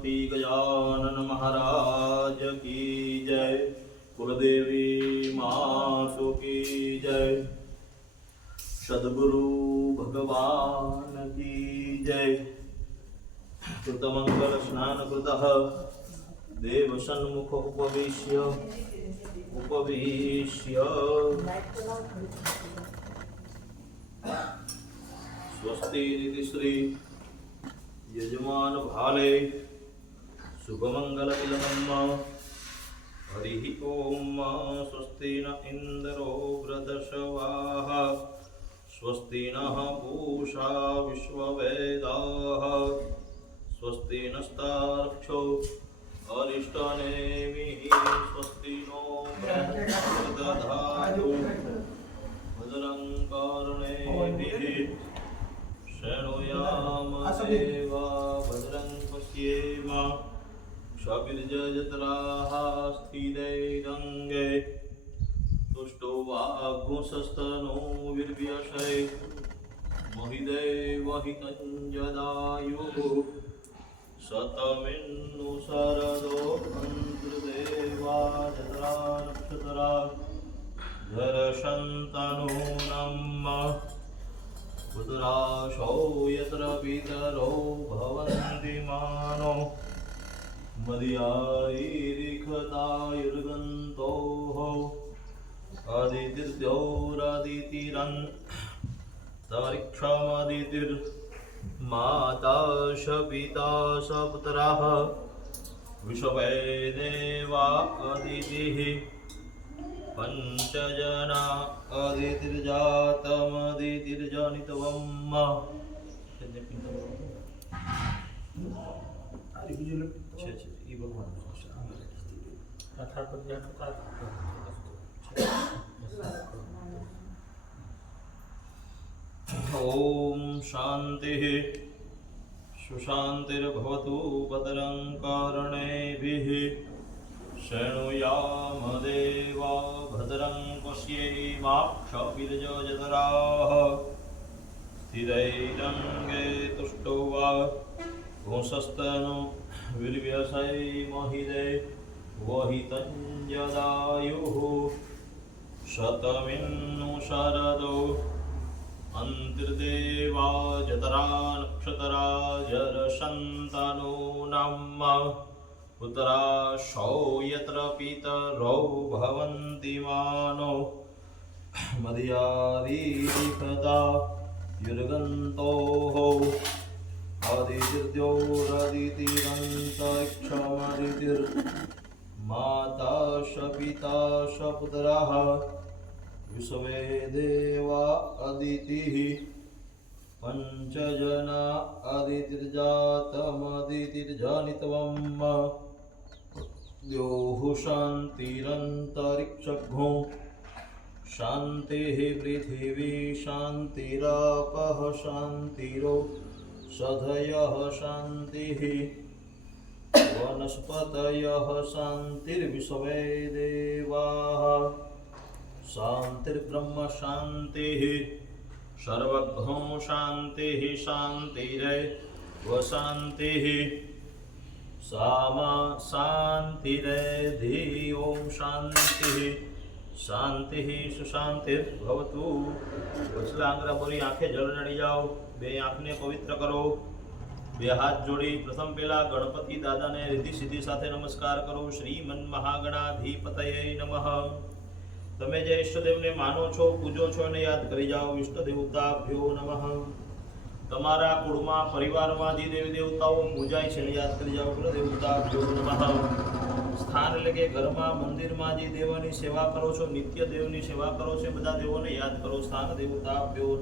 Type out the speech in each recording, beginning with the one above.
गणपति गजानन महाराज की जय। कुलदेवी मातु की जय। सद्गुरु भगवान की जय। कृतमंगल स्नान कृतः देव सन्मुख उपविश्य स्वस्ति इति श्री यजमान भाले शुभमंगल विलम्ब हरिः ओम। स्वस्ति न इंद्रो वृधश्रवाः स्वस्ति नः पूषा विश्ववेदाः स्वस्ति नस्तार्क्ष्यो अरिष्टनेमिः स्वस्ति नो बृहस्पतिर्दधातु भद्रं कर्णेभिः शृणुयाम देवा भद्रं पश्येम क्षभिर्जयजत्राः स्थिरैरङ्गे तुष्टो वाग्मुषस्तनो विर्व्यशे महिदेवहितं शतमिन्नु शरदो मन्त्रदेवा जत्रा नक्षत्रा धरशन्तनूनं पुत्राशो यत्र पितरो भवन्ति मानो मदीयायिरिखतायुर्गन्तोः अदितिर्द्यौरदितिरन्तरिक्षमदितिर्माता स पिता स पुत्रः विश्वे देवा अदितिः पंचजना अदितिर्जातमदितिर्जनितवम् ओम शांति सुशांतिर्भवतु भद्रं कर्णेभिः शृणुयाम देवा भद्रं पश्येमाक्षभिर्जयजत्राः स्थिरैरङ्गे तुष्टो वा पुंसस्तनो विर्व्यशै महिदे वहितं यदायुः शतमिन्नु शरदो अन्तिर्देवा जतरा नक्षत्रा जरशन्तनूनाम् पुत्राशो यत्र पितरो भवन्ति मानो मदीयादिरिखता युर्गन्तोः अदितिर्द्यौरदितिरन्तरिक्षमदितिर्माता स पिता स पुत्रः विश्वे देवा अदितिः पंचजना अदितिर्जातमदितिर्जनितवम् द्योः शान्तिरन्तरिक्षघ्नो शान्तिः पृथिवी शान्तिरापः शान्तिरो सधयः शान्तिः वनस्पतयः शान्तिर्विश्वे देवाः शान्तिर्ब्रह्म शान्तिः सर्वज्ञो शान्तिः शान्तिरेव शान्तिः सामा शान्तिरेधि ओम शान्तिः शांति सुशांतिर्भवतु। वचला आंगरा बोली आंखें जल नड़ी जाओ। बे आंखने पवित्र करो। बे हाथ जोड़ी प्रथम पेला गणपति दादा ने रिद्धि सिद्धि साथे नमस्कार करो। श्रीमन महागणाधिपतये नमः। तमे जे इष्टदेव ने मानो छो पूजो छो ने याद करी जाओ। इष्ट देवताभ्यो नमः। तमारा कुळमा परिवारमां जे देवी देवताओं पूजाय छे ने याद करी जाओ। कुल देवताभ्यो नमः। स्थान लगे घर में मंदिर में जे देवोनी सेवा करो छो नित्य देवनी सेवा करो छो बधा देवोने याद करो। स्थान देवताभ्यो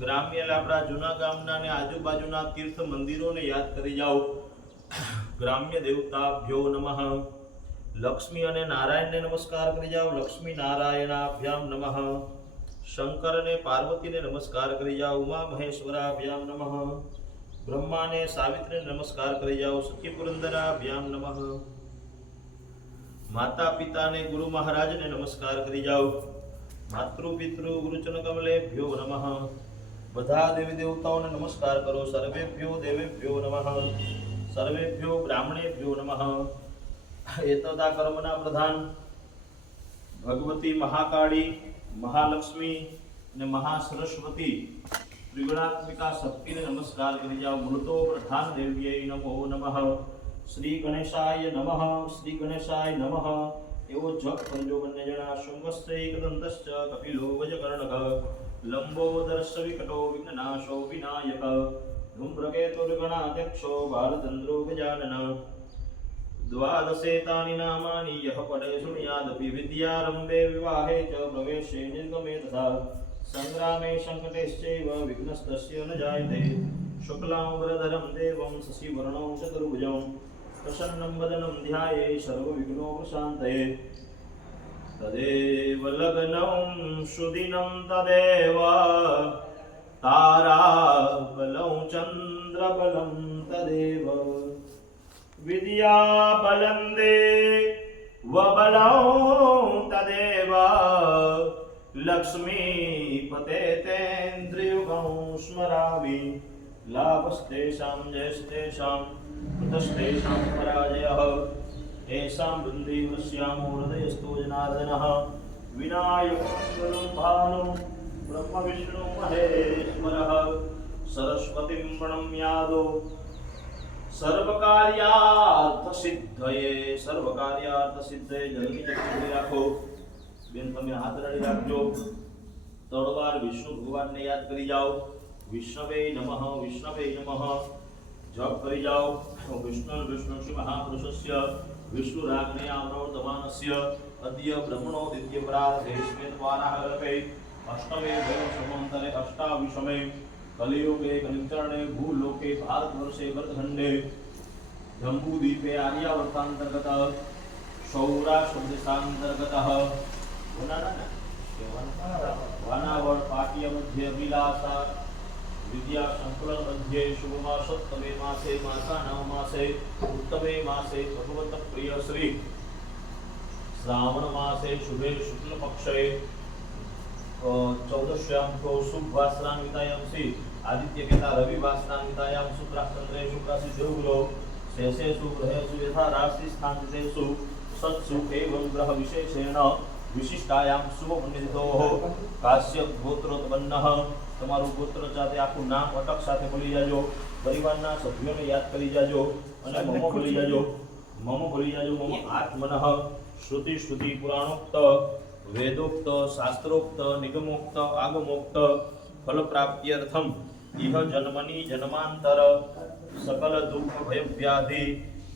ग्राम्य लापड़ा जूना गामना ने आजूबाजूना तीर्थ मंदिरों ने याद करी जाओ। ग्राम्य देवताभ्यो नमः। लक्ष्मी और नारायण ने नमस्कार करी जाओ। लक्ष्मी नारायणाभ्याम नमः। शंकर ने पार्वती ने नमस्कार करी जाओ। उमा महेश्वराभ्याम नमः। ब्रह्मा ने सावित्री ने नमस्कार करी जाओ। सखी पुरंदराभ्याम नमः। माता पिता ने गुरु महाराज ने नमस्कार करी जाओ। मातृ पितृ गुरुचन कमलेभ्यो नमः। बधा देवी देवताओं ने नमस्कार करो। सर्वेभ्यो देवेभ्यो नमः। સર્વેભ્યો બ્રાહ્મણેભ્યો નમઃ. એતદા કર્મના પ્રધાન ભગવતી મહાકાળી, મહાલક્ષ્મી અને મહાસરસ્વતી ત્રિગુણાત્મિકા શક્તિને નમસ્કાર કરી જાઓ. મૂળતો પ્રધાન દેવ્યે નમો નમઃ. શ્રી ગણેશાય નમઃ, શ્રી ગણેશાય નમઃ એવો જપ કરજો બંને જણા. શૃંગસ્તૈકદંતશ્ચ કપિલો વજકર્ણક લંબોદરશ્ચ વિકટો વિઘ્નનાશો વિનાયક ધૂમ્રકેતુર્ગણાધ્યક્ષો બાલચંદ્રો ગજાનન. દ્વાદશેતાની નામાની યઃ પઠે શૃણુયાદપી વિદ્યારંભે વિવાહે ચ પ્રવેશે નિર્ગમે તથા સંગ્રામે સંકટેશ્ચૈવ વિઘ્નસ્તસ્ય ન જાયતે. શુક્લાંબરધરં દેવં શશિવર્ણં ચતુર્ભુજં પ્રસન્नं વદनं ધ્યાયે સર્વવિઘ્નોપશાन्तये. તદેવ લગ્नं સુદિनं તદેવ તારાબलं ચંદ્રબलं તદેવ વિદ્યાબलं દેવબलं તદેવ લક્ષ્મીપતે તેન્દ્રિયુગં સ્મરામિ. લાભસ્તેષાં જયસ્તેષાં કૃતસ્તેષાં પરાજયઃ. येषां वृन्दे वृष्यामो हृदयस्थो जनार्दनः. विनायकं भानु ब्रह्म विष्णु महेश्वरः. सरस्वतीं प्रणम्यादो सर्वकार्यार्थसिद्धये. सर्वकार्यार्थसिद्धये જલ્દી જલ્દી રાખો બેન, તમે હાથ રડી રાખજો. તળવાર વિષ્ણુ ભગવાનને યાદ કરી જાઓ. વિષ્ણવે નમઃ, વિષ્ણવે નમઃ જપ કરી જાઓ. વિષ્ણુ વિષ્ણુ મહાપુરુષસ્ય વિષ્ણુરાગ્ને આવૃતમાનસ્ય અદ્ય બ્રહ્મણો દિત્ય પ્રાર્થે સ્મેતવારાહરપે અષ્ટમે ભૈરવ સમંતરે અષ્ટાવિષમે કલિયુગે કલિચરણે ભૂલોકે ભારતવર્ષે ભરતખંડે જંબૂદીપે આર્યાવર્તાંતર્ગત સૌરાષ્ટ્ર દેશાંતર્ગત વાનાવળ પાટ્ય મધ્ય વિલાસા વિદ્યા સંકુલન મધ્યે શુભમા સપ્તમે માસે માસાનામ માસે ઉત્તમે માસે ભગવત પ્રિય શ્રી શ્રાવણ માસે શુભે શુક્લ પક્ષે ચૌદશ્યામ કો શુભવાસનાન્વિતાયામ શ્રી આદિત્ય કેતા રવિ વાસનાન્વિતાયામ શુક્રાચંદ્રે શુક્રાસી દેવગુરો શેષેષુ ગ્रहेषु यथा राशि स्थानितेषु सत्सु एवं ग्रह विशेषेण विशिष्टायाम शुभ पुण्यतिथोः काश्यप गोत्रोत्पन्नः. તમારું ગોત્ર સાથે આખું નામ અટક સાથે બોલી જાજો. પરિવારના સભ્યોને યાદ કરી જાજો અને મમ બોલી જાજો. મમ બોલી જાજો. મમ આત્મનઃ શ્રુતિ શ્રુતિ પુરાણોક્ત વેદોક્ત શાસ્ત્રોક્ત નિગમોક્ત આગમોક્ત ફલ પ્રાપ્ત્યર્થમ ઇહ જન્મની જન્માંતર સકલ દુઃખ ભય વ્યાધિ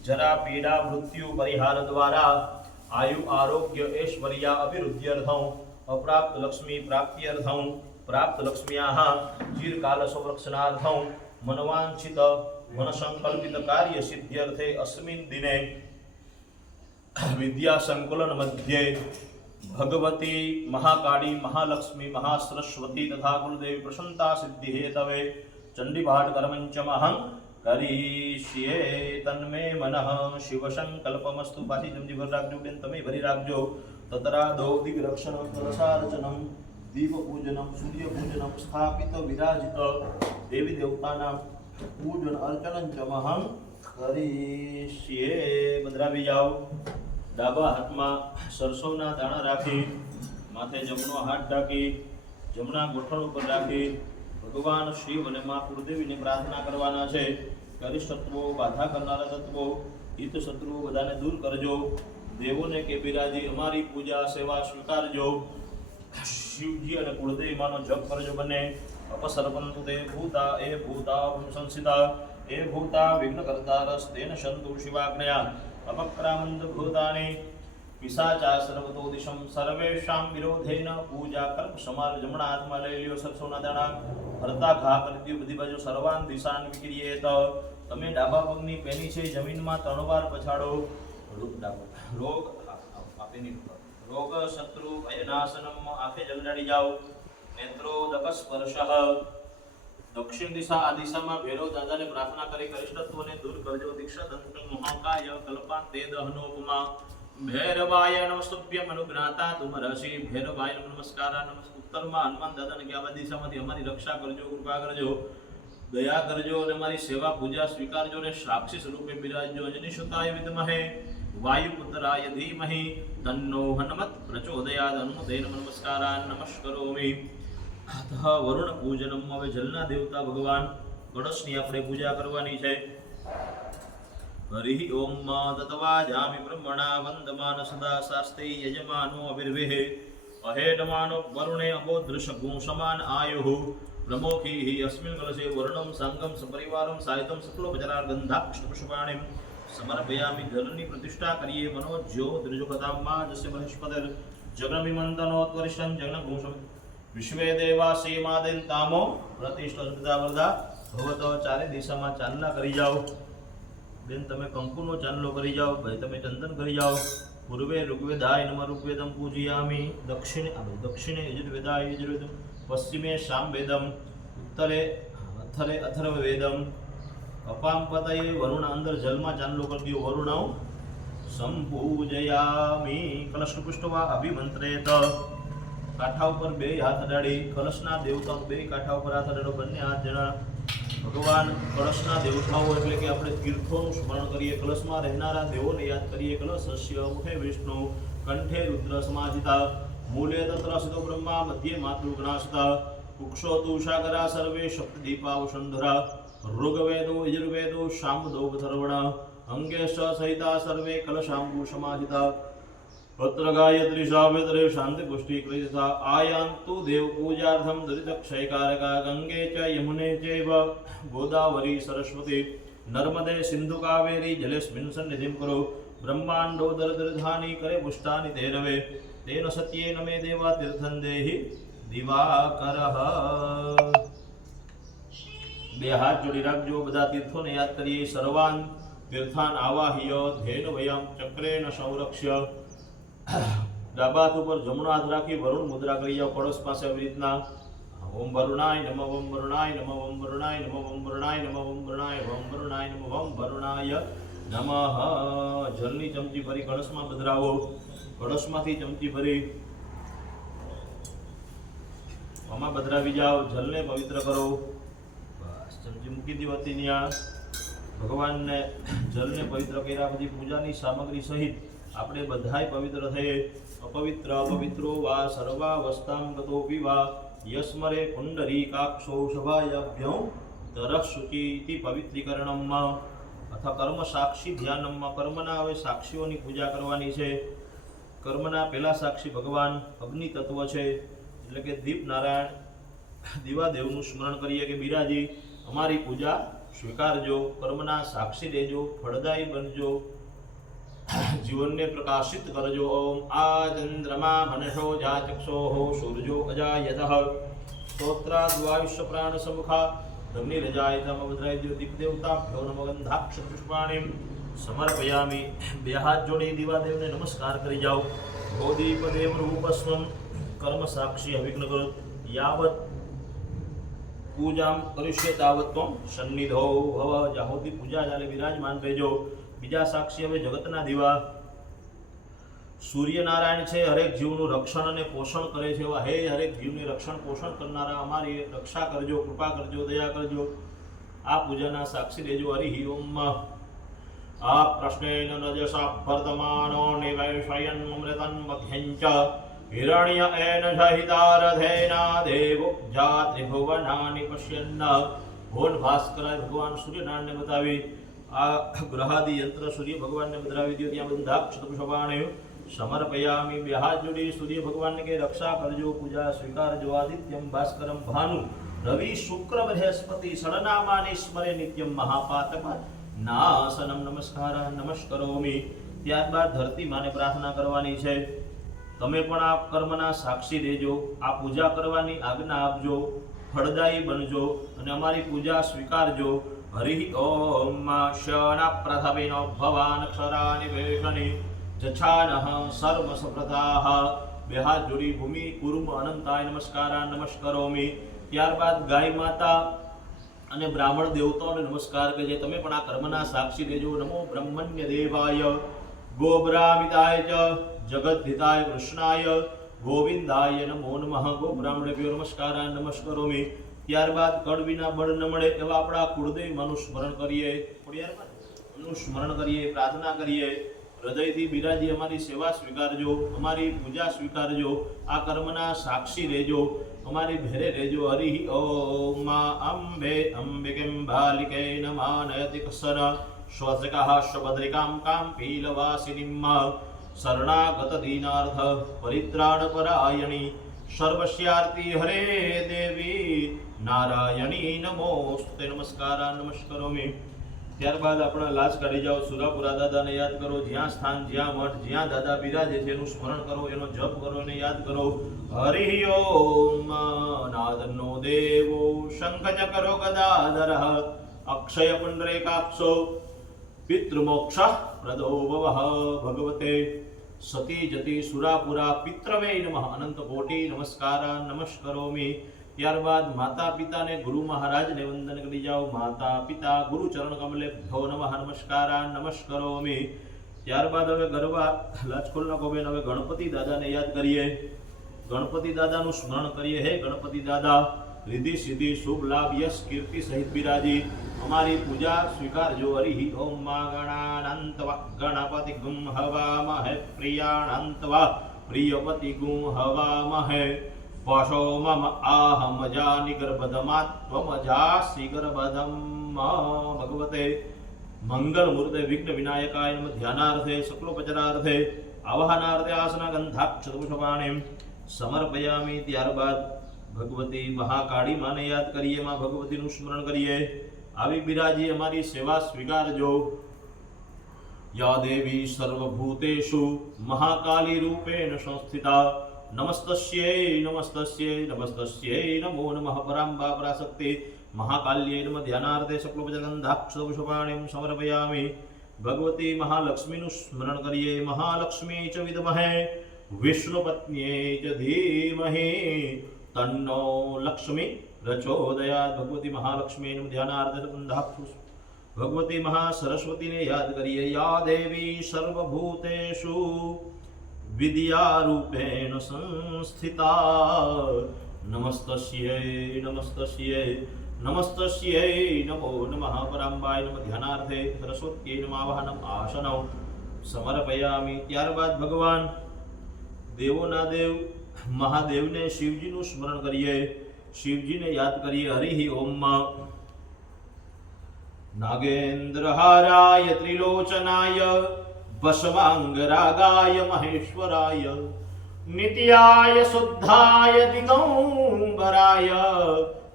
જરા પીડા મૃત્યુ પરિહાર દ્વારા આયુ આરોગ્ય ऐश्वर्या અભિવૃદ્ધ્યર્થમ અપ્રાપ્ત લક્ષ્મી પ્રાપ્ત્યર્થમ प्राप्त लक्ष्म्याः चिरकाल संरक्षणार्थं मनवांछित मनसंकल्पित कार्य सिद्ध्यर्थे अस्मिन् दिने विद्या संकुलन मध्ये भगवती महाकाली महालक्ष्मी महासरस्वती तथा कुलदेवी प्रसन्नता सिद्धि हेतवे चंडी पाठ कर्मंचमहं करिष्ये तन्मे मनः शिव संकल्पमस्तु. पाછી જમજી ભર રાખજો બેન, તમે ભરી રાખજો. તતરા દૌતિક રક્ષણમ કલશાર્ચનમ दीप पूजनम सूर्य पूजनम स्थापित विराजित देवी देवतानां पूजन अर्चन चमहं करिष्ये. बदरावी जाओ. डाबा हाथમાં સરસોના દાણા રાખી માથે જમણો હાથ ઢાંકી જમણા ગોઠણ ઉપર રાખી ભગવાન શિવ અને મા કુળદેવીને પ્રાર્થના કરવાના છે. गरिष्ठ तत्વો બાધા કરનારા તત્વો હિત શત્રુઓ બધાને દૂર કરજો. દેવોને કે બિરાજી અમારી પૂજા સેવા સ્વીકારજો. शिवजी અને કુળદેવી માનો જપ કરજો બને. અપસર્પંતુ તે ભૂતા એ ભૂતા સંસિતા એ ભૂતા વિઘ્નકર્તારસ્તેન શંતુ શિવાગ્નયા અપક્રામંત ભૂતાनि પિશાચા સર્વતો દિશમ સર્વેષાં વિરોધેન પૂજા કર્મ સમાર. જમણા હાથમાં લઈ લ્યો સરસોના દાણા, ફરતા ઘા કરી દો બધી બાજુ. સર્વાન દિશાન વિક્રિયેત. તમે ડાબા પગની પેની છે જમીનમાં 3 વાર પછાડો. રોગ આપેની रोग शत्रु भयनाशनम. आंखें जलडाड़ी जाओ. नेत्रोदक स्पर्शः. दक्षिण दिशा आ दिशा में भैरव दादा ने प्रार्थना करे करिष्ठत्व ने दूर करजो. दीक्षा दंत महाकाय कल्पांते दहनोपमा. भैरवाय नमस्तुभ्यं अनुज्ञाता तुम ऋषि. भैरवाय नमस्कार. उत्तर में हनुमान दादा ने क्या दिशा में हमारी रक्षा करजो, कृपा करजो. દયા કરજો અને મારી સેવા પૂજા સ્વીકારજો અને સાક્ષી સ્વરૂપે બિરાજજો. અંજની સુતાય વિદ્મહે વાયુપુત્રાય ધીમહિ તન્નો હનુમત પ્રચોદયાદ. હનુમતે નમસ્કારાન નમસ્કરોમિ. અથ વરુણ પૂજનમ. હવે જલના દેવતા ભગવાન ગણેશની આપણે પૂજા કરવાની છે. હરિ ઓમ તત્વાજામિ બ્રહ્મણા વંદમાન સદા શાસ્તે યજમાનો અવિર્વેહ અહેડમાનો વરુણે અબોધૃષગું સમાન આયુઃ પ્રમોખી અસ્મિન કલશે વર્ણમ સંગમ સપરિવારમ સાહિતમ સકલોપચરાર્ગંધાક્ષપુષ્પાણિમ સમર્પયામિ. જલની પ્રતિષ્ઠા કરીએ. મનોજ્યો દ્રિજુકતામાં જસ્ય બૃહસ્પતિર જગમિમંતનોત્વરિષં જગનગુંસમ વિશ્વે દેવાસીમાદિન તામો પ્રતિષ્ઠા વરદા ભવત. ચારે દિશામાં ચાંદલા કરી જાઓ. બેન તમે કંકુનો ચાંદલો કરી જાઓ. ભાઈ તમે ચંદન કરી જાઓ. પૂર્વે ઋગ્વેદાય નમ ઋગ્વેદમ પૂજયામિ. દક્ષિણે યજુર્વેદાય યજુર્વેદમ. પશ્ચિમે સામવેદમ. ઉત્તરે અથર્વવેદમ. અપામપતયે વરુણ. અંદર જલમાં ચાંદલો કરી દો. વરુણૌ સંપૂજયામિ. કલશ પુષ્ટવા અભિમંત્રેત. કાંઠા ઉપર બે હાથ અડાડી. કલશના દેવતાઓ બે કાંઠા ઉપર હાથ અડાડો. બંને હાથ જણા ભગવાન કળશના દેવતાઓ એટલે કે આપણે તીર્થોનું સ્મરણ કરીએ. કળશમાં રહેનારા દેવોને યાદ કરીએ. કળશસ્ય મુખે વિષ્ણુ કંઠે રુદ્ર સમાજિતા મૂલે તત્ર સિતો બ્રહ્મા મધ્યે માતૃગણાસતા કુક્ષો તુષાકરા સર્વે સપ્તદીપા વસુંધરા ઋગ્વેદો યજુર્વેદો સામદો અથર્વણ અંગે સહિતા સર્વે કલશાંબુ સમાજિતા પત્ર ગાયત્રી સાવેત્રે શાંતિ પુષ્ટિ ક્રિયતા આયાંતુ દેવ પૂજાર્થમ દરિતક્ષયકારકા ગંગે ચ યમુને ચૈવ ગોદાવરી સરસ્વતી નર્મદે સિંધુ કાવેરી જલેસ્મિન સન્નિધિં કરો બ્રહ્માંડો દરદરધાની કરે પુષ્ટાની તે રવે તેન સત્યેન મે દેવા તીર્થં દેહિ દિવાકરઃ. બે હાથ જોડી રાખજો. બધા તીર્થોને યાદ કરીએ. સર્વાન તીર્થાન આવાહ્ય ધેન વયમ ચક્રેણ સંરક્ષ્ય. ડાબા હાથ ઉપર જમણો હાથ રાખી વરુણ મુદ્રા કરી જાઓ. પડોશ પાસે આવી રીતના ઓમ વરુણાય નમઃ ઓમ વરુણાય નમઃ ઓમ વરુણાય નમઃ ઓમ વરુણાય નમઃ ઓમ વરુણાય ઓમ વરુણાય નમઃ ઓમ વરુણાય નમઃ. જલની ચમચી ભરી કળશમાં પધરાવો. કળશમાંથી ચમચી ભરી આમાં પધરાવી જાઓ. જલને પવિત્ર કરો. બસ ચમચી મૂકી દો. ત્યાં ભગવાનને જલને પવિત્ર કર્યા પછી પૂજાની સામગ્રી સહિત આપણે બધાય પવિત્ર થઈએ. અપવિત્ર અપવિત્રો વા સર્વાવસ્થામ ગતોપી વા યસ્મરે પુંડરીકાક્ષો સભાયાભ્યં તરહ શુચિતિ પવિત્રીકરણમ. અથ કર્મ સાક્ષી ધ્યાનમ. કર્મના હવે સાક્ષીઓની પૂજા કરવાની છે. કર્મના પહેલા સાક્ષી ભગવાન અગ્નિ તત્વ છે એટલે કે દીપ નારાયણ દીવાદેવનું સ્મરણ કરીએ કે બિરાજી અમારી પૂજા સ્વીકારજો. કર્મના સાક્ષી દેજો. ફળદાયી બનજો. જીવનને પ્રકાશિત કરજો. ઓમ આ ચંદ્રમા મનસો જાચક્ષો સૂર્યો અજાયતઃ સ્તોત્રાદ્વાયુષ્ય પ્રાણ સમુખા અગ્નિ રજાયતમ વદ્રાય દીપ દેવતાભ્યો નમઃ ગંધાક્ષ પુષ્પાણિ સમર્પયામિ. બે હાથ જોડી દીવાદેવને નમસ્કાર કરી જાઓ. ગોદીપદેવ રૂપસ્વમ કર્મ સાક્ષી અવિઘ્ન કરો. યાવત પૂજામ કરિષ્યે તાવત ત્વમ સન્નિધો ભવ. જાહોદી પૂજા ચાલે વિરાજમાન રહેજો. બીજા સાક્ષી હવે જગતના દીવા સૂર્યનારાયણ છે. હરેક જીવનું રક્ષણ અને પોષણ કરે છે. એવા હે હરેક જીવને રક્ષણ પોષણ કરનારા અમારી રક્ષા કરજો. કૃપા કરજો. દયા કરજો. આ પૂજાના સાક્ષી દેજો. હરિ ઓમ. આ પ્રશ્નેન રજસા વર્તમાનો નિવૈષયન અમૃતન મધ્યંચ હિરણ્ય એન સહિતારથેના દેવો જાત્રિભુવનાનિ પશ્યન્ન. ભોન ભાસ્કરાય ભગવાન સૂર્યનારાયણને બતાવી આ ગ્રહાદિ યંત્ર સૂર્ય ભગવાનને બદલાવી દો. ત્યાં બંધાક્ષતપુષ્પાણિ સમર્પયામિ. બે હાથ જોડી સૂર્ય ભગવાનને કે રક્ષા કરજો. પૂજા સ્વીકારજો. આદિત્યમ ભાસ્કરમ ભાનુ રવિ શુક્ર બૃહસ્પતિ ષડનામાનિ સ્મરે નિત્યમ મહાપાતક નાસનમ નમસ્કાર નમસ્કરોમિ. ત્યારબાદ ધરતી માને પ્રાર્થના કરવાની છે. તમે પણ આ કર્મના સાક્ષી દેજો. આ પૂજા કરવાની આજ્ઞા આપજો. ફળદાયી બનજો અને અમારી પૂજા સ્વીકારજો. હરિ ઓમ. શન પ્રથમિનો ભવાન અક્ષરાનિ વેષની જછાનઃ સર્વ સપ્રતાઃ. બે હાથ જોડી ભૂમિ કુર્મ અનંતાય નમસ્કાર નમસ્કરોમિ. ત્યારબાદ ગાય માતા અને બ્રાહ્મણ દેવતાઓને નમસ્કાર કરીએ. તમે પણ આ કર્મના સાક્ષી દેજો. નમો બ્રહ્મણ્ય દેવાય ગોબ્રામિતાય ચ જગદ્ધિતાય કૃષ્ણાય ગોવિંદાય નમો નમઃ. ગો બ્રાહ્મણેભ્યો નમસ્કાર નમસ્કરોમિ. ત્યારબાદ કડ વિના બળ ન મળે એવા આપણા કુળદેવીમાનું સ્મરણ કરીએ, સ્મરણ કરીએ, પ્રાર્થના કરીએ. હૃદયથી બિરાજી અમારી સેવા સ્વીકારજો, અમારી પૂજા સ્વીકારજો, આ કર્મના સાક્ષી રહેજો, અમારી ભેરે રહેજો. હરિ ઓમ અંબે અંબિકેમ બાલિકે નમઃ નયતિ કસન શ્વસકઃ શ્વભદ્રિકામ કામ પીલવાસિનીમ શરણાગત દીનાર્થ પરિત્રાણ પરાયણી સર્વસ્યાર્તિ હરે દેવી નારાયણી નમોસ્તે. નમસ્કારા નમસ્કરોમિ. ત્યારબાદ આપણા લાજ કાઢી જાઓ, સુરાપુરા દાદાને યાદ કરો. જ્યાં સ્થાન, જ્યાં મઠ, જ્યાં દાદા બિરાજે છે એનું સ્મરણ કરો, એનો જપ કરો, એને યાદ કરો. હરિ ઓમ નાદનો દેવો શંખ ચક્રો ગદાધર અક્ષય પુંડરીકાક્ષો પિતૃમોક્ષ પ્રદો ભવઃ ભગવતે સતી જતી સુરાપુરા પિતૃવે નમઃ અનંત કોટી નમસ્કારા નમસ્કરોમિ. ત્યારબાદ માતા પિતાને ગુરુ મહારાજને વંદન કરી જાઓ. માતા પિતા ગુરુ ચરણ કમલે ભો નમઃ નમસ્કારા નમસ્કરોમિ. ત્યારબાદ હવે ગરબા લાજકોલના કોબેન હવે ગણપતિ દાદાને યાદ કરીએ, ગણપતિ દાદાનું સ્મરણ કરીએ. હે ગણપતિ દાદા, રિદ્ધિ સિદ્ધિ શુભ લાભ યશ કીર્તિ સહિત બિરાજી અમારી પૂજા સ્વીકારજો. હરિ ઓમ મા ગણાનંતવા ગણપતિ ગુમ હવામહે પ્રિયાનંતવા પ્રિયપતિ ગુમ હવામહે પશો મમ આહમ જાનિ ગર્ભધમાત્વમજાસી ગર્ભધમ ભગવતે મંગલ મૂર્તે વિઘ્ન વિનાયકાય નમઃ. ધ્યાનાર્થે સકલોપચારાર્થે આવાહનાર્થે આસના ગંધાક્ષતપુષ્પાણિ સમર્પયામિ. ત્યારબાદ ભગવતી મહાકાળી માને યાદ કરીએ, માં ભગવતીનું સ્મરણ કરીએ. આવી બિરાજી અમારી સેવા સ્વીકારજો. યા દેવી સર્વભૂતેષુ મહાકાલી રૂપેણ સંસ્થિતા નમસ્તસ્યૈ નમસ્તસ્યૈ નમસ્તસ્યૈ નમો નમઃ. પરાંબા પરાશક્તિ મહાકાલ્યૈ નમઃ. ધ્યાનાર્થે સકલોપચારગંધાક્ષતપુષ્પાણિ સમર્પયામિ. ભગવતી મહાલક્ષ્મીનું સ્મરણ કરીએ. મહાલક્ષ્મી ચ વિદ્મહે વિષ્ણુપત્ન્યૈ ચ ધીમહિ તન્નો લક્ષ્મી પ્રચોદયાત. ભગવતી મહાલક્ષ્મી નમઃ. ધ્યાનાર્થે ગંધાક્ષ. ભગવતી મહાસરસ્વતીને યાદ કરીએ. યા દેવી સર્વભૂતેષુ વિદ્યારૂપેણ સંસ્થિતા નમસ્તસ્યૈ નમસ્તસ્યૈ નમસ્તસ્યૈ નમો નમઃ. પરાંબાય નમઃ. ધ્યાનાર્થે સરસ્વત્यै નમાવાહનમ આસનૌ સમર્પયામિ. ત્યારબાદ ભગવાન દેવોના દેવ મહાદેવને શિવજીનું સ્મરણ કરીએ, શિવજીને યાદ કરીએ. હરિ ઓમ નાગેન્દ્રહારાય ત્રિલોચનાય ભસ્માંગરાગાય મહેશ્વરાય નિત્યાય શુદ્ધાય દિગંબરાય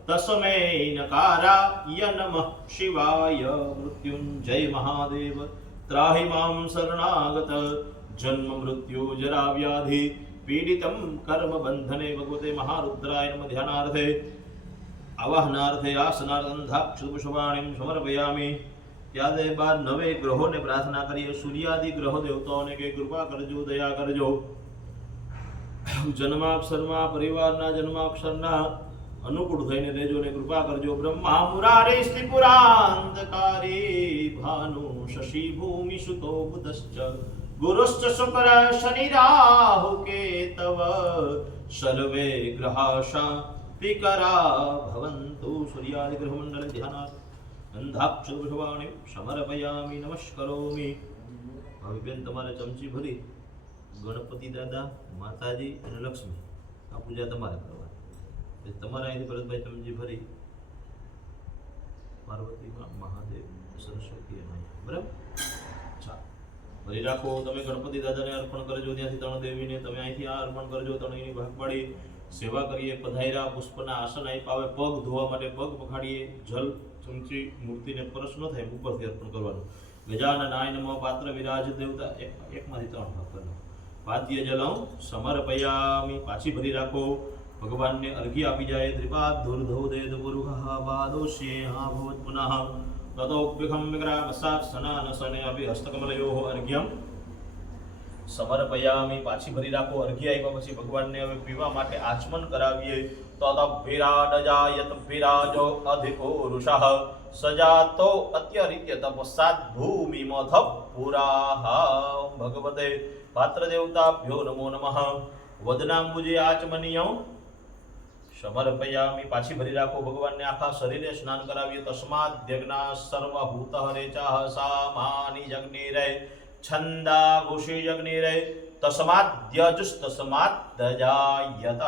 તસ્મૈ નકારાય નમઃ શિવાય. મૃત્યુંજય મહાદેવ ત્રાહિ મામ શરણાગત જન્મ મૃત્યુ જરા વ્યાધિ પીડિતમ કર્મ બંધને. ભગવતે મહારુદ્રાય નમઃ. ધ્યાનાર્થે આવાહનાર્થે આસનાર્થંધાક્ષુપુષ્પાણિ સમર્પયામિ. ત્યારબાદ 9 ગ્રહોને પ્રાર્થના કરીએ. સૂર્યાદિ ગ્રહો દેવતાઓને કે કૃપા કરજો, દયા કરજો. જન્માક્ષરમાં પરિવારના જન્માક્ષરના અનુકૂળ થઈને રહેજો ને કૃપા કરજો. બ્રહ્મા મુરારે સ્ત્રીપુરાંતકારી ભાનુ શશી ભૂમિ સુતો બુધશ્ચ ગુરુશ્ચ શુક્ર શનિ રાહુ કેતવ સર્વે ગ્રહા શાંતિકરા ભવંતુ. સૂર્યાદિ ગ્રહ મંડળ ધ્યાનાર્થ ગંધાક્ષુપુષ્પાણિ સમર્પયામિ નમસ્કરોમિ. હવે બેન તમારે ચમચી ભરી ગણપતિ દાદા, માતાજી અને લક્ષ્મી આ પૂજા તમારે કરવાની. તમારા અહીંથી ભરતભાઈ ચમચી ભરી પાર્વતીમાં મહાદેવ સરસ્વતી અને બરાબર ચાલો ભરી રાખો. તમે ગણપતિ દાદાને અર્પણ કરજો. ત્યાંથી 3 દેવીને તમે અહીંથી આ અર્પણ કરજો. 3ની ભાગ પાડી સેવા કરીએ. પધાર્યા પુષ્પના આસન આપ્યા. હવે પગ ધોવા માટે પગ પખાડીએ. જલ ચમચી મૂર્તિને પરસ ન થાય ઉપરથી અર્પણ કરવાનું. ગજાનનાય નમઃ. પાત્ર વિરાજ દેવતા એકમાંથી 3 ભાગ કરવાનો. પાદ્ય જલં સમર્પયામિ. પાછી ભરી રાખો. ભગવાનને અર્ઘ્ય આપી જાય. ત્રિપાદ ધુર્ધૌદેદ પુરુષ પાદોષ્યે હા ભવત પુનઃ તતોભ્યખમ વિગ્રહવસાત સનાનસને અભિ હસ્તકમલયોઃ અર્ઘ્યમ સમર્પયામિ. પાછી ભરી રાખો. અર્ઘ્ય આપ્યા પછી ભગવાનને હવે પીવા માટે આચમન કરાવીએ. તદભિરાડજાયત વિરાજો અધિપુરુષઃ સજાતો અત્યરિત્ય તપસાદ ભૂમિમથ પુરાહ. ભગવતે પાત્ર દેવતાભ્યો નમો નમઃ. વદનાંબુજે આચમનીય સમર્પયામિ પાછી ભરી રાખો ભગવાનને આખા શરીરે સ્નાન કરાવીએ તસ્માદ યજ્ઞા સર્વભૂત હરેચાહ સામાની જગ્નિરે છંદા ઘુષી જગ્નિરે તસ્માદ દ્યજુસ તસ્માદ દજાયતઃ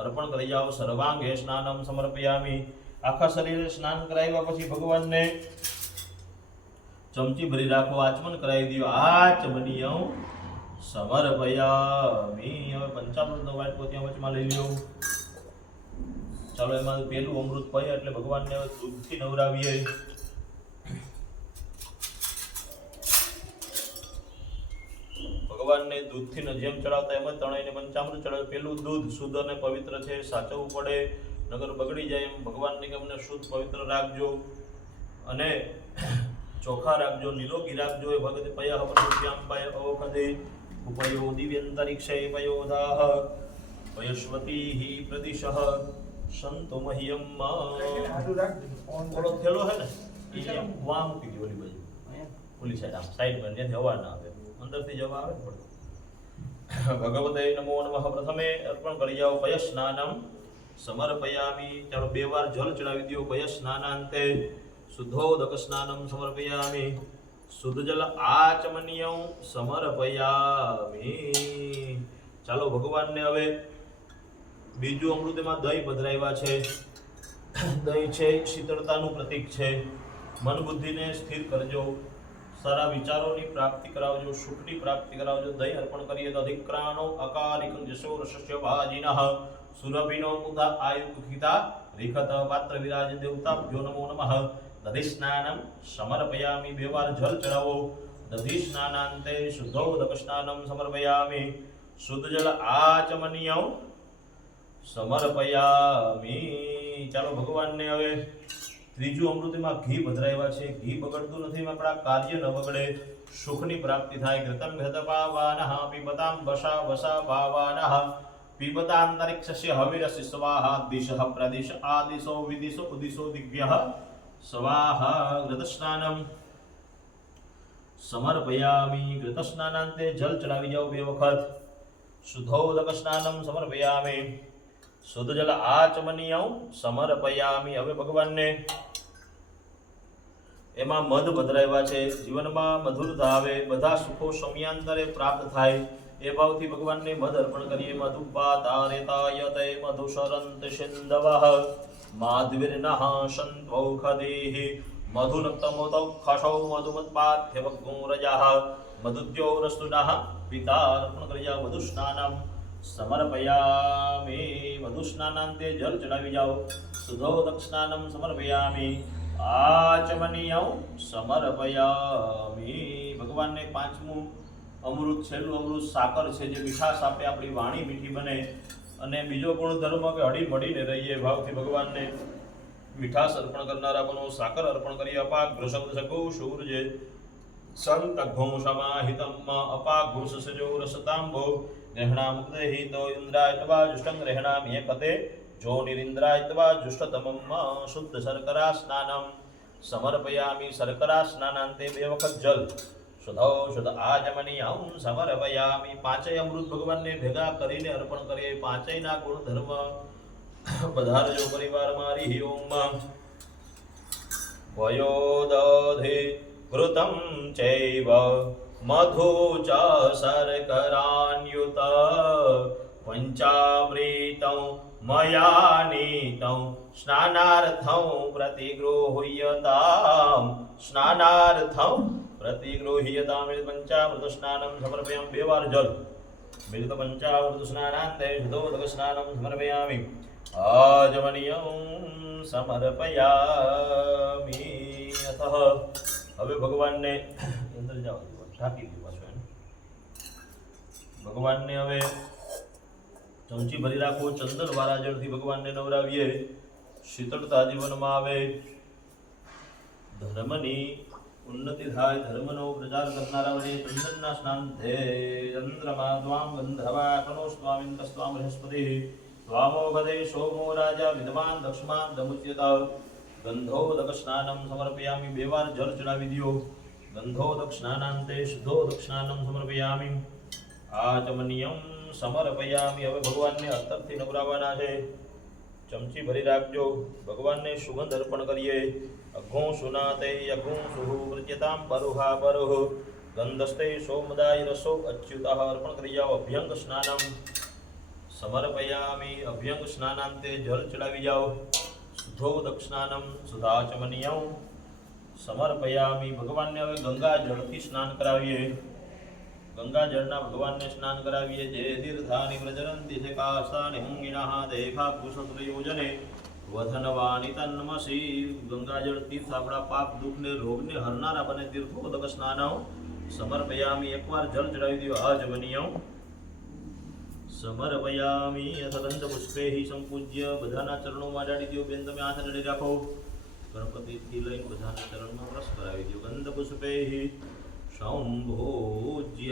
અર્પણ કરી જાઓ સર્વાંગે સ્નાનમ સમર્પયામિ આખા શરીરે સ્નાન કરાવ્યા પછી ભગવાનને ચમચી ભરી રાખો આચમન કરાવી દો આચમનીય સમર્પયામિ હવે પંચામૃતનો વાટકો ત્યાં વચમાં લઈ લ્યો ચાલો એમાં પેલું અમૃત પય એટલે ભગવાનને દૂધથી નવરાવીએ ભગવાનને દૂધથી જેમ ચડાવતા એમ જ તણાઈને પંચામૃત ચડાવે પેલું દૂધ શુદ્ધ અને પવિત્ર છે સાચવવું પડે નગર બગડી જાય એમ ભગવાનને કે અમને શુદ્ધ પવિત્ર રાખજો અને ચોખા રાખજો નિરોગી રાખજો એ ભગત પય પ્રભુશ્યામ પય અવખદે ઉપયો દિવ્યંતરિક્ષે પયોદાહ પયશ્વતી પ્રદિશઃ સંતો મહ્યમ ઓલો થેલો હે ને એ વામ મૂકી દો ઓલી બાજુ ઓલી સાઈડ આમ સાઈડ પર ત્યાંથી હવા ના આવે અંદરથી જવા આવે ને ભગવતે નમો નમઃ પ્રથમે અર્પણ કરી જાઓ પય સ્નાનમ સમર્પયામિ ચાલો 2 વાર જલ ચડાવી દો પય સ્નાનાંતે શુદ્ધોદક સ્નાનમ સમર્પયામિ શુદ્ધ જલ આચમનીયં સમર્પયામિ ચાલો ભગવાનને હવે બીજું અમૃત એમાં દહીં પધરાવ્યા છે દહીં છે શીતળતાનું પ્રતીક છે મન બુદ્ધિને સ્થિર કરજો સારા વિચારોની પ્રાપ્તિ કરાવજો સુખની પ્રાપ્તિ કરાવજો દહીં અર્પણ કરીએ તો અધિક્રાણો અકાલિકં જશો રસસ્ય ભાજિનઃ સુરભિનો મુદા આયુખિતા રિખત પાત્ર વિરાજ દેવતાભ્યો નમો નમઃ દધિ સ્નાનમ સમર્પયામિ 2 વાર જલ ચડાવો દધિ સ્નાનાંતે શુદ્ધોદક સ્નાનમ સમર્પયામિ શુદ્ધ જલ આચમનીયં સમર્પયામિ ચાલો ભગવાનને હવે ત્રીજું અમૃતમાં ઘી પધરાવ્યા છે ઘી બગડતું નથી આપણા કાર્ય ન બગડે સુખની પ્રાપ્તિ થાય ઘૃતમ ઘૃત પાવાનઃ પીબતામ વસા વસા પાવાનઃ પીબતાંતરિક્ષસ્ય હવિરસ્ય સ્વાહા દિશઃ પ્રદિશ આદિશો વિદિશો ઉદિશો દિવ્યઃ સ્વાહા ઘૃત સ્નાનમ સમર્પયામિ ઘૃત સ્નાનાંતે જલ ચડાવી જાઓ 2 વખત શુદ્ધોદક સ્નાનમ સમર્પયામિ શુદ્ધ જલ આચમનીયં સમર્પયામિ હવે ભગવાનને એમાં મધ પધરાવ્યા છે જીવનમાં મધુરતા આવે બધા સુખો સમયાંતરે પ્રાપ્ત થાય એ ભાવથી ભગવાનને મધ અર્પણ કરીએ મધુપાતારેતાયતે મધુશરંત સિંધવઃ માધવિર્નઃ સંતૌખદેઃ મધુનક્તમોતૌ ખશૌ મધુમત્પાથ્યવગુરજઃ મધુદ્યોરસ્તુનઃ પિતા અર્પણ કરી જાઓ મધુ સ્નાનમ સમર્પયામિ મધુ સ્નાનાંતે જલ ચડાવી જાઓ શુદ્ધોદક સ્નાનમ સમર્પયામિ આચમનીયં સમર્પયામિ ભગવાનને 5મું અમૃત છેલ્લું અમૃત સાકર છે જે મીઠાશ આપે આપણી વાણી મીઠી બને અને બીજો ગુણધર્મ કે હળી મળીને રહીએ ભાવથી ભગવાનને મીઠાશ અર્પણ કરનારા બનો સાકર અર્પણ કરી અપાગ્ર શબ્દ સકો સૂર્ય સંતઘ્ઘો સમાહિતમ અપાઘુષ સજો રસતાંબો ગ્રહણામુક્તહિતો ઇન્દ્રાય તવા જુષ્ટં ગ્રહણામિ કતે જો નિરિન્દ્રાય તવા જુષ્ટતમમ શુદ્ધ શર્કરા સ્નાનમ સમર્પયામિ શર્કરા સ્નાનાંતે 2 વખત જલ શુદ્ધો શુદ્ધ આચમનીયં સમર્પયામિ 5 અમૃત ભગવાનને ભેગા કરીને અર્પણ કરીએ 5ના ગુણધર્મ પધારજો પરિવાર મારી ઓમ વયોદધે ઘૃતમ ચૈવ મધુ ચ શર્કરાન્યુત પંચામૃતં મયા નીतं સ્નાનાર્થં પ્રતિગૃહ્યતામ પંચામૃત સ્નાનમ સમર્પયામિ 2 વાર જલ મિલિત પંચામૃત સ્નાનાંતે શુદ્ધોદક સ્નાનમ સમર્પયામિ આચમનીયં સમર્પયામિ અતઃ હવે ભગવાનને અંદર જાઓ ઢાંકી દો પાછો એને ભગવાનને હવે ચમચી ભરી રાખો ચંદન વાળા જળથી ભગવાનને નવરાવીએ શીતળતા જીવનમાં આવે ધર્મની ઉન્નતિ થાય ધર્મનો પ્રચાર કરનારા વડે ચંદનના સ્નાનથી ચંદ્રમા દ્વામ ગંધર્વા કનો સ્વામિન તસ્વામ બૃહસ્પતિ દ્વામો ભદે સોમો રાજા વિદ્વાન દક્ષમાન દમુચ્યત ગંધોદક સ્નાનમ સમર્પયામિ 2 વાર જળ ચડાવી દો ગંધોદક સ્નાનાંતે શુદ્ધોદક સ્નાનમ સમર્પયામિ આચમનીયં સમર્પયામિ હવે ભગવાનને અત્તરથી નવરાવવાના છે चमची भरी राखजो। भगवान ने सुगंध अर्पण करिए। अघो सुनाते अघो सुहु व्रजताम परुहा परुह गंधस्ते सोमदाय रसो अच्युता अर्पण करी जाओ। अभ्यंग स्नानम समर्पयामि। अभ्यंग स्नानांते जल चढ़ावी जाओ। शुद्धोदक स्नानम सुधाचमनीयम समर्पयामि। भगवान ने हवे गंगा जलथी स्नान करावीए। गंगा जलना भगवान ने स्नान करावीए। जे तीर्थानि प्रचरन्ति से काष्ठानि हुंगिनः देखाकुशत्रयोजने वधनवानि तन्मसि। गंगाजल तीर्थ अपना पाप दुख ने रोग ने हरनारा बने तीर्थोदक स्नान समर्पयामि। एक बार जल चढ़ावी दियो। आजमनीयम समर्पयामि। यथ गंध पुष्पे ही संपूज्य बधाना चरणों में अडाड़ी दियो। बेन तमे हाथ अडाड़ी राखो। गणपति थी लईने बधाना चरण में रस करावी दियो। गंध पुष्पे ही संभोज्य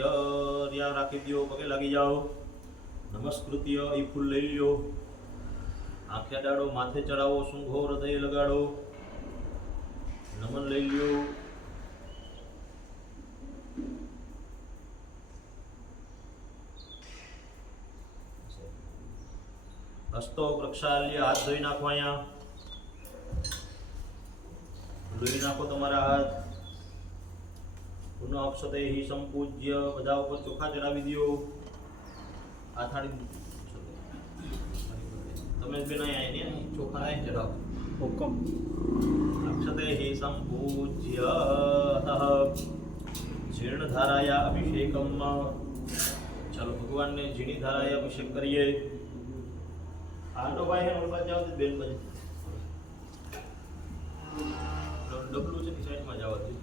रिया राखी दियो। पगे लागी जाओ। नमस्कृत्य ई फूल लई लो। आंखें अडाड़ो। माथे चढ़ावो। सूंघो हृदय लगाड़ो। नमन लई लो। हस्तो प्रक्षाल्य हाथ धोई नाखो। अहींया धोई नाखो तमारा हाथ। पुनः अक्षते ही संपूज्य बधा ऊपर चोखा चढ़ावी दियो। आ थाળી તમે જ બેન અહીંયા ને ચોખા અહીં ચડાવો। હુકમ। અક્ષતે हि संपूज्य जीर्णधाराया अभिषेकम। चलो भगवान ने जीर्णी धाराया अभिषेक करिए। आटो भाई है और जाओ तो बेन बजे डबलू से साइड में जाओ दे।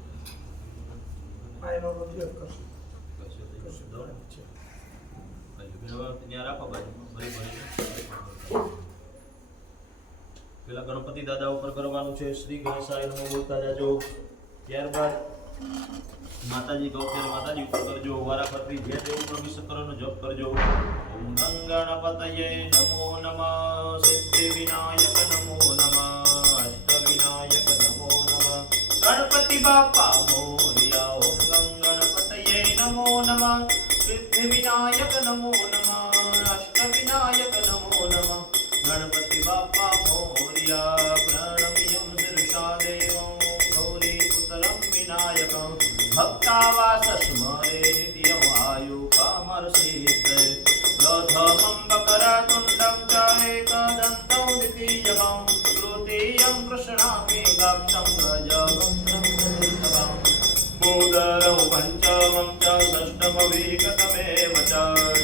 आई नो रोटी कर कैसे दो है भाई बेवा ત્યાં રાખો બાજુ ભરી ભરી। પેલા ગણપતિ દાદા ઉપર કરવાનું છે। શ્રી ગણેશાય નમો બોલતા જાજો। ત્યારબાદ માતાજી કહો ત્યારે માતાજી ઉપર કરજો। વારાફરતી જે દેવ પરમેશ્વરનો જપ કરજો। ઓમ ગંગણપતયે નમો નમઃ। સિદ્ધિ વિનાયક નમો નમઃ। અષ્ટ વિનાયક નમો નમઃ। ગણપતિ બાપા મોરયા। ઓમ ગંગણપતયે નમો નમઃ। सिद्धि विनायक नमो नमः। अष्ट विनायक नमो नमः। गणपति बाप्पा मोरया। प्रणम्यं शीर्षा देवं गौरी पुत्रं विनायकं। भक्तावास स्मरे नित्यं आयु कामर्षिद्ध। प्रथमं वक्रतुण्डं च एकदन्तं द्वितीयकं। तृतीयं कृष्णामि गाक्षं गजवक्त्रं। उदरौ पञ्चमं च षष्ठमविकतमेव च।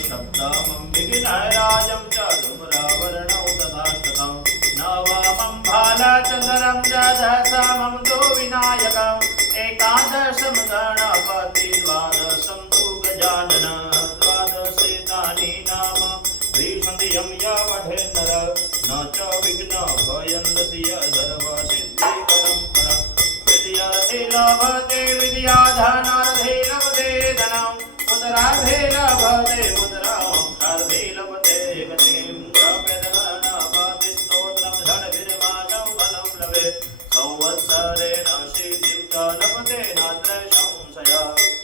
सप्तमं विघ्नराजं च धूम्रवर्णौ तथाष्टकं। नवमं भालचन्द्रं च दशमं तु विनायकम्। एकादशं गणपति द्वादशं तु गजानन। द्वादशेतानि नाम त्रिसन्ध्यं यवढे नर। न च विघ्नभयन्दस्य सर्वसिद्धिकरं परम्। विद्यार्थे लभते विद्याधनार्थे लभते धनम्। पुत्रार्थे लभते पुत्रम्। मोक्षार्थे लभते गतिम्। जपेत गणपतिस्तोत्रं षड्भिर्मासं फलं लभे। संवत्सरेण सिद्धिं च लभते नात्र संशय।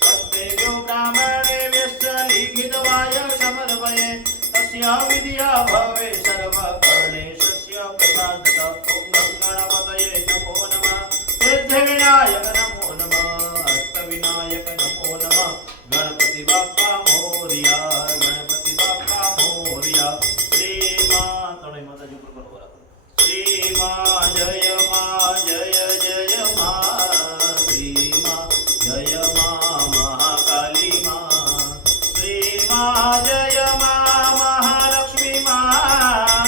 तस्तेभ्यो ब्राह्मणेभ्यश्च लिखितवाय समर्पये। तस्य विद्या भवे सर्वकर्णेशस्य प्रसादतः। ॐ गणपतये नमो नमः। सिद्धि विनायक नमो नमः। अष्ट विनायक नमो नमः। गणपति बाप्पा मोरया। गणपति बाप्पा मोरया। श्री मां तणे माताजी ऊपर करो बराबर। श्री मां जय मां जय जय मां। श्री मां जय मां महाकाली मां। श्री मां जय मां महालक्ष्मी मां।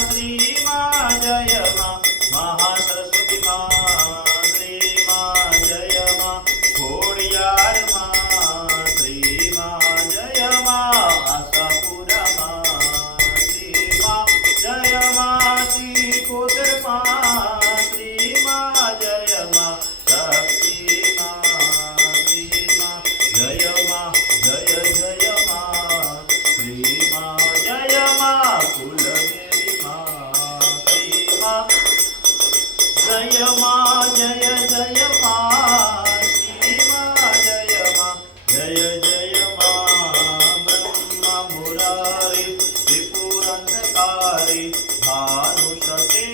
श्री मां जय मां महासरस्वती मां। खोड़ियार मां। श्री मां जय मां आशापुरा मां। श्री मां जय मां श्रीकोत्र मां। श्री मां जय मां शक्ति मां। श्री मां जय मां जय जय मां। श्री मां जय मां कुलदेवी मां। श्री मां जय मां जय जय मां। जय जय मां। ब्रह्म मुरारी त्रिपुरंधकारी भानुषते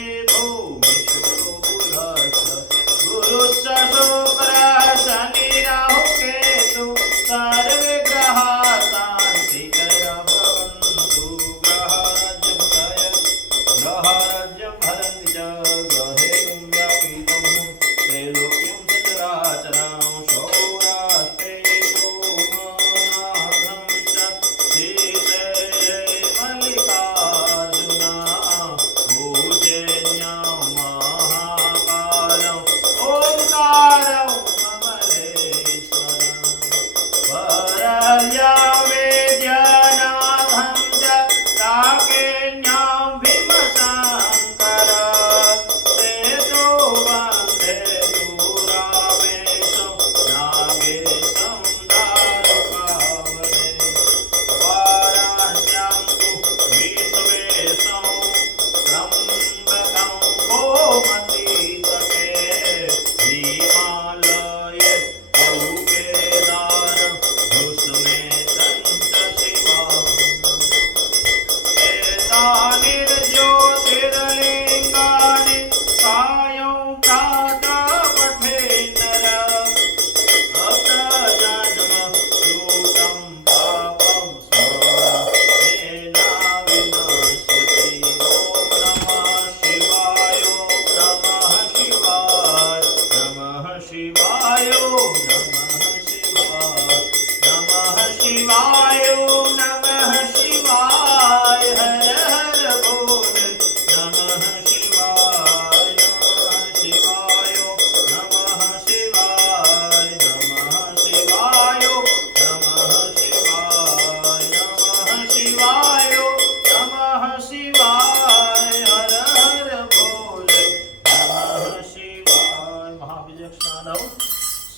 स्नानं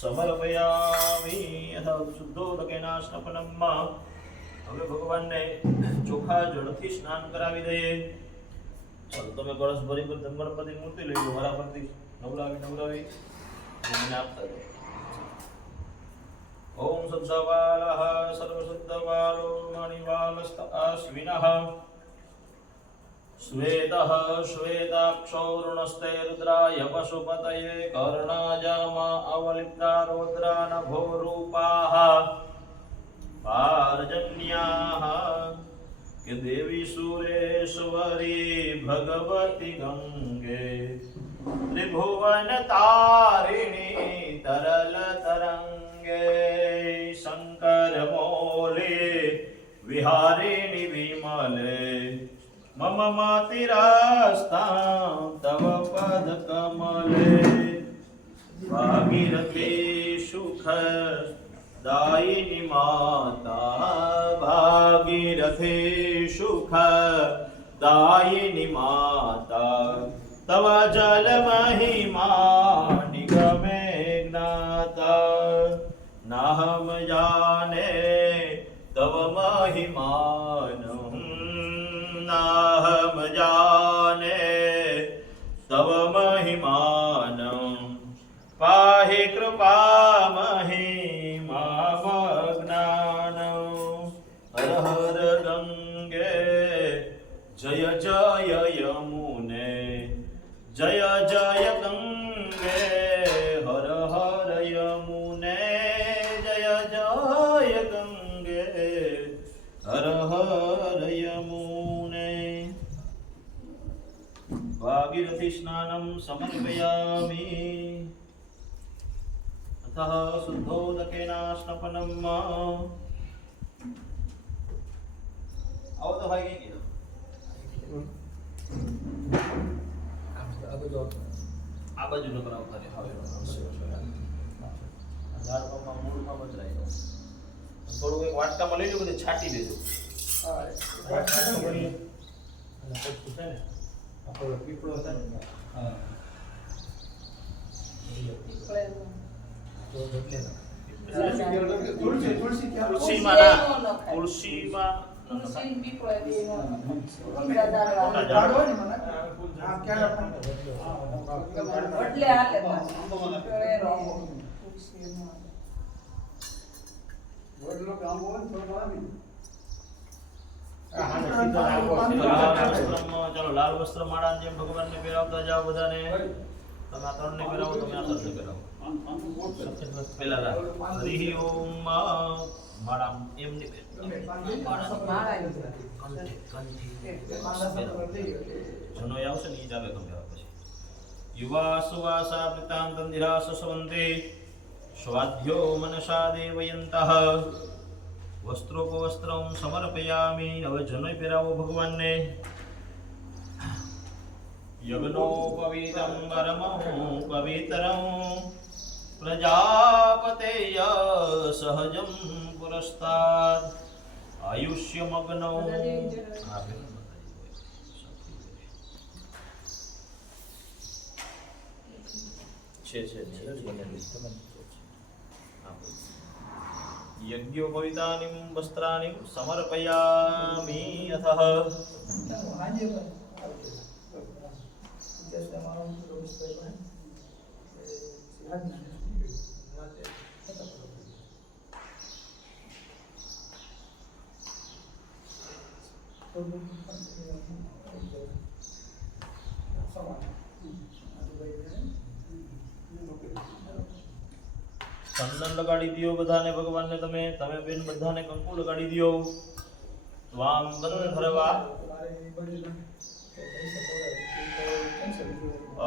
समर्पयामि यथा शुद्धोदकेन स्नापनम् હવે ભગવાનને ચોખા જળથી સ્નાન કરાવી દઈએ. ચાલો તમે કળશ ભરી ગણપતિની મૂર્તિ લઈ લો, મારા પરથી નવરાવી મને આપતા જાઓ. ઓમ સદ્દવાલઃ સર્વસદ્દવાલો મણિવાલસ્ત અશ્વિનઃ શ્વેતઃ શ્વેતાક્ષો ઋણસ્તે રુદ્રાય પશુપતये કર્ણાજામા અવલિપ્તા રૌદ્રા નભો રૂપાઃ પાર્જન્યાઃ કે દેવી સુરેશ્વરી ભગવતી ગંગે ત્રિભુવન તારિણી તરલ તરંગે શંકર મૌલે વિહારિણી વિમલે મમ મતિરાસ્તાં તવ પદ કમલે ભાગીરથી સુખ દાયિની માતા ભાગીરથી સુખ દાયિની માતા તવ જલ મહિમા નિગમે જ્ઞાતા નાહમ જાને તવ મહિમાનં નાહમ જાને તવ મહિમાનં પાહિ કૃપા મહિમામજ્ઞાનં હર હર ગંગે જય જય યમુને જય જય ગંગે હર હર યમુને જય જય ગંગે હર હર યમુને. ભાગીરથી સ્નાનમ સમર્પયામિ અતઃ શુદ્ધોદકેન સ્નપનમ. આવો તો ભાઈ કઈ કીધું આ બાજુ નો કરાવ કરે હવે ઝાડપામાં મૂળમાં બચરાઈ દો. થોડું એક વાટકામાં લઈ લો, બધું છાંટી દેજો. તુલસીમાં ચાલો લાલ વસ્ત્ર માળા જેમ ભગવાનને પહેરાવતા જાઓ બધાને. તમે આ ત્રણને પહેરાવો, તમે આ ત્રણને પહેરાવો. પેલા લાલ હરિ ઓમ માળા એમ નહીં જનો આવશે ને એ જ આવે ગમે પછી. યુવા સુવાસા પ્રિતાંત ધીરા સસવંતે સ્વાધ્યો મનસા દેવયંતઃ વસ્ત્રોપવસ્ત્રમ સમર્પયામિ. હવે જનોય પહેરાવો ભગવાનને. યજ્ઞોપવીતંબરમં પવિત્રં પ્રજાપતેય સહજં પુરસ્તાદ આયુષ્યમગ્નૌ. યજ્ઞોપવિતાનિ વસ્ત્રાણિ સમર્પયામિ અથઃ ચંદન લગાડી દિયો બધાને ભગવાનને. તમે બેન બધાને કંકુ લગાડી દિયો. વામ બંધરવા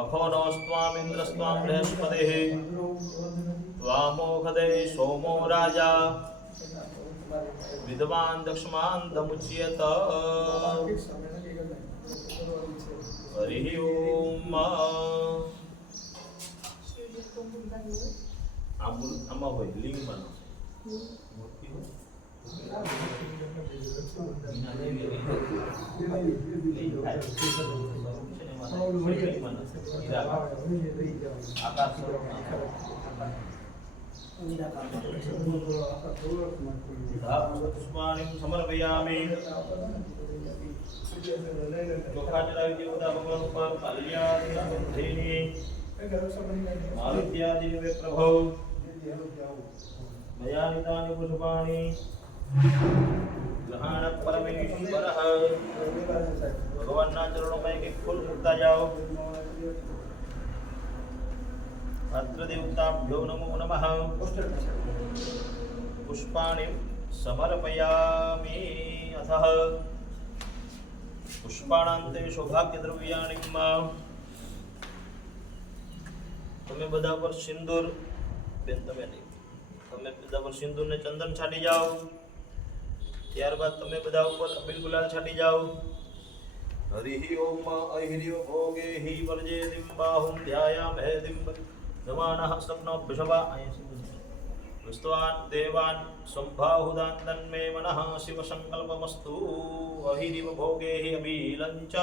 અખોનોસ્ત્વામ ઇન્દ્રસ્ત્વામ બૃહસ્પતિઃ વામોખદે સોમો રાજા વિદ્વાન દક્ષમાંતમુચ્યત. હરિ ઓમ. આમાં હોય લિંગમાં મૂર્તિ હોય. પુષ્પાણિ સમર્પયામિ ચોખા ચડાવી દેવતા ભગવાન ઉપર કાલ્યાની માલિત્યાદિ પ્રભો મયાનિતાની પુષ્પાણિ ગ્રહણ પરમેશ્વરઃ ભગવાનના ચરણોમાં એક ફૂલ મૂકતા જાઓ. અત્ર દેવતાભ્યો નમો નમઃ. પુષ્પાણિ સમર્પયામિ. અથઃ પુષ્પાણાંતે સૌભાગ્યદ્રવ્યાણિ. તમે બધા પર સિંદૂર, બેન તમે નહીં, તમે બધા પર સિંદૂર ને ચંદન છાંટી જાઓ. ત્યારબાદ તમે બધા ઉપર અબીલ ગુલાલ છાંટી જાઓ. હરિ ઓમ અહિર્યો ભોગે હિ વર્જે દિંબાહું ધ્યાયામહે દિંબ નમાનઃ સપ્નોભ્યશવા વિસ્વાન દેવાન સંભાહુદાન તન્મે મનઃ શિવ સંકલ્પમસ્તુ. અહિરિવ ભોગે હિ અબીલંચ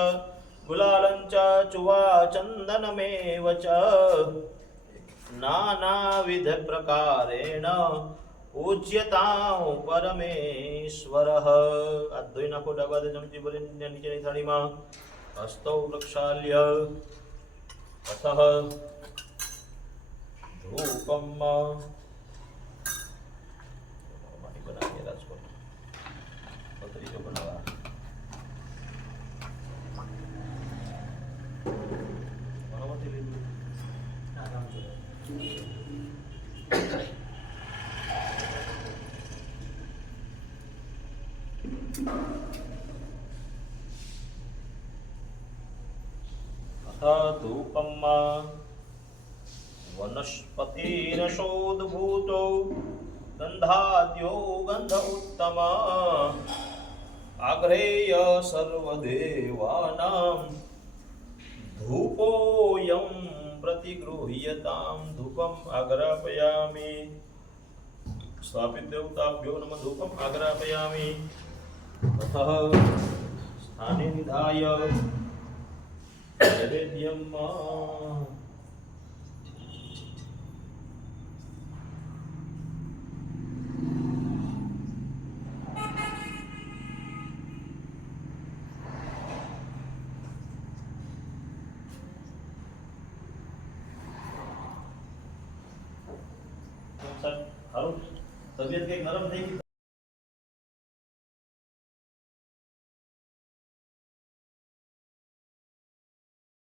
ગુલાલંચ ચુવા ચંદનમેવ ચ નાનાવિધ પ્રકારેણ પૂજ્યતાં પરમેશ્વરઃ. આ ધોઈ નાખો ડાબા ચમચી ભરીને નીચેની થાળીમાં. હસ્તૌ પ્રક્ષાલ્ય. અથઃ ધૂપમ. માટી બનાવીએ રાજકોટ પતરીઓ બનાવવા. બનાવવાથી લીધું ધૂપમ વનસ્પતિરસોદ્ભૂતો ગંધાદ્યો ગંધ ઉત્તમ આગ્રેય સર્વદેવાનાં ધૂપોયં પ્રતિગૃહ્યતાં. ધૂપમ આગ્રાપયામિ. સ્થાપિત દેવતાભ્યો નમઃ. ધૂપમ આગ્રાપયામિ. અથઃ સ્થાને નિધાય નૈવેદ્યમ. સારું, તબિયત કઈ નરમ થઈ ગઈ.